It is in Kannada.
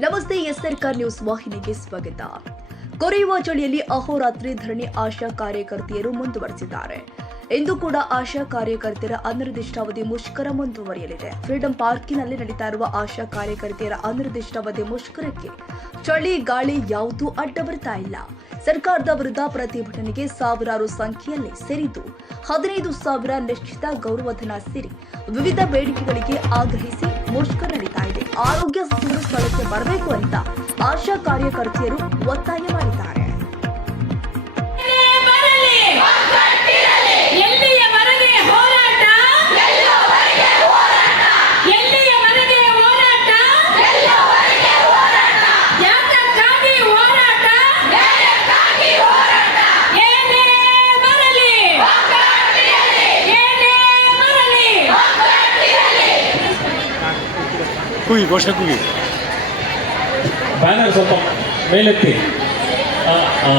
ಕರ್ನಾಟಕ ನ್ಯೂಸ್ ವಾಹಿನಿಗೆ ಸ್ವಾಗತ. ಕೊರೆಯುವ ಚಳಿಯಲ್ಲಿ ಅಹೋರಾತ್ರಿ ಧರಣಿ ಆಶಾ ಕಾರ್ಯಕರ್ತೆಯರು ಮುಂದುವರೆಸಿದ್ದಾರೆ. ಇಂದು ಕೂಡ ಆಶಾ ಕಾರ್ಯಕರ್ತೆಯರ ಅನಿರ್ದಿಷ್ಟಾವಧಿ ಮುಷ್ಕರ ಮುಂದುವರಿಯಲಿದೆ. ಫ್ರೀಡಂ ಪಾರ್ಕಿನಲ್ಲಿ ನಡೀತಾ ಇರುವ ಆಶಾ ಕಾರ್ಯಕರ್ತೆಯರ ಅನಿರ್ದಿಷ್ಟಾವಧಿ ಮುಷ್ಕರಕ್ಕೆ ಚಳಿ, ಗಾಳಿ ಯಾವುದೂ ಅಡ್ಡ ಬರ್ತಾ ಇಲ್ಲ. ಸರ್ಕಾರದ ವಿರುದ್ಧ ಪ್ರತಿಭಟನೆಗೆ ಸಾವಿರಾರು ಸಂಖ್ಯೆಯಲ್ಲಿ ಸೇರಿದ್ದು, ಹದಿನೈದು ಸಾವಿರ ನಿಶ್ಚಿತ ಗೌರವಧನ ಸೇರಿ ವಿವಿಧ ಬೇಡಿಕೆಗಳಿಗೆ ಆಗ್ರಹಿಸಿ ಮುಷ್ಕರ ನಡೀತಾ ಇದೆ. ಆರೋಗ್ಯ ಸಚಿವರು ಸ್ಥಳಕ್ಕೆ ಬರಬೇಕು ಅಂತ ಆಶಾ ಕಾರ್ಯಕರ್ತೆಯರು ಒತ್ತಾಯ ಮಾಡಿದ್ದಾರೆ. ಕೂಗಿ ಘೋಷಣೆ ಕೂಗಿ ಬ್ಯಾನರ್ ಸ್ವಲ್ಪ ಮೇಲೆತ್ತಿ ಹಾಂ ಆ.